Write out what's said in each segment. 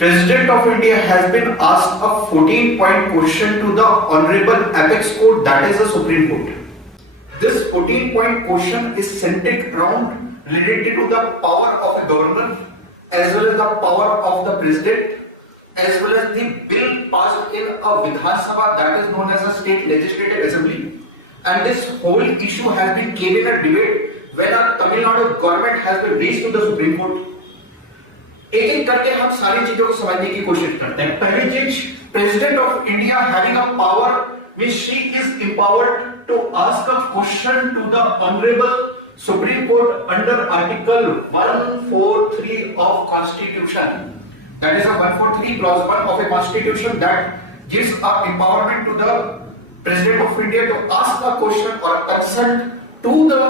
President of India has been asked a 14-point question to the Honorable Apex Court, that is the Supreme Court. This 14-point question is centered around related to the power of a governor, as well as the power of the president, as well as the bill passed in a Vidhan Sabha, that is known as a state legislative assembly. And this whole issue has been came in a debate when our Tamil Nadu government has been raised to the Supreme Court. एक एक करके हम सारी चीजों को समझने की कोशिश करते हैं. पहली चीज, president of India having a power which she is empowered to ask a question to the Honorable Supreme Court under Article 143 of Constitution. That is a 143 clause 1 of a Constitution that gives a empowerment to the President of India to ask a question or a consent to the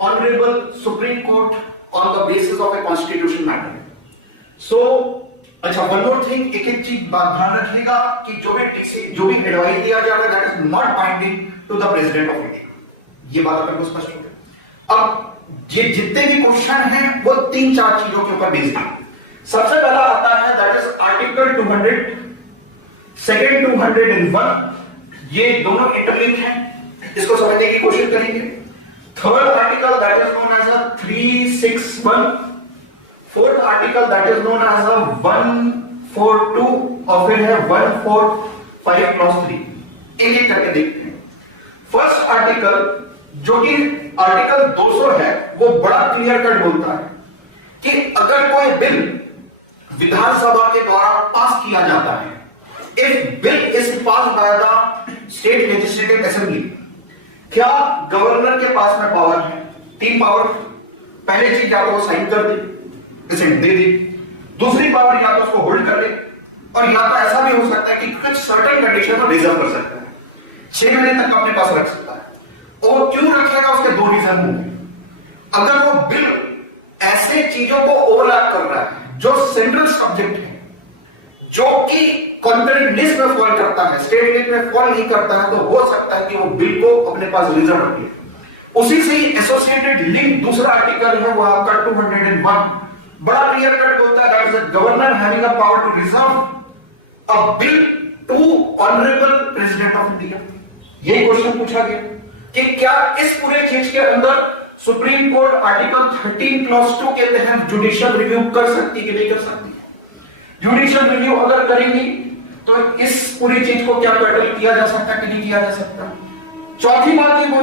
Honorable Supreme Court on the basis of a constitutional matter. So, अच्छा, one more thing, एक एक चीज बात ध्यान रखिएगा कि जो भी एडवाइस दिया जा रहा है that is not binding to the President of India. ये बात अपन को स्पष्ट हो गई. अब ये जितने भी क्वेश्चन हैं वो 3-4 चीजों के ऊपर बेस्ड हैं. सबसे पहला आता है that is Article 200, Second 201. ये दोनों इंटरलिंक हैं, इसको समझने की कोशिश करेंगे. Third article that is known as a 361. Fourth article that is known as a 142 और फिर है 145 क्लॉज 3. एक एक करके देखते हैं. फर्स्ट आर्टिकल जो कि आर्टिकल 200 है वो बड़ा क्लियर कट बोलता है कि अगर कोई बिल विधानसभा के द्वारा पास किया जाता है, if bill is pass by the state legislative assembly, क्या गवर्नर के पास में पावर है? 3 पावर. पहली चीज या तो वो साइन कर दे, दे दी. दूसरी पावर या तो उसको होल्ड कर ले, और या तो ऐसा भी हो सकता है कि कुछ सर्टेन कंडीशन को रिजर्व कर सकता है, 6 महीने तक अपने पास रख सकता है. और क्यों रखेगा, उसके 2 रीजन होंगे. अगर वो बिल ऐसे चीजों को ओवरलैप कर रहा है जो सेंट्रल सब्जेक्ट है, जो कि कॉन्करेंट लिस्ट में फॉल करता है, स्टेट लिस्ट में फॉल नहीं करता है, तो हो सकता है कि वो बिल को अपने पास रिजर्व रखे. उसी से ही एसोसिएटेड लिंक दूसरा आर्टिकल है वो आपका 201 बड़ा क्लियर कट होता है that is the governor having a power to reserve a bill to honorable president of India. यही क्वेश्चन पूछा गया कि क्या इस पूरे चीज के अंदर सुप्रीम कोर्ट आर्टिकल 13 क्लॉज 2 के तहत जुडिशियल रिव्यू कर सकती कि नहीं कर सकती. जुडिशियल रिव्यू अगर करेंगी तो इस पूरी चीज को क्या पैटर्न किया जा सकता कि नहीं किया जा सकता. चौथी बात ये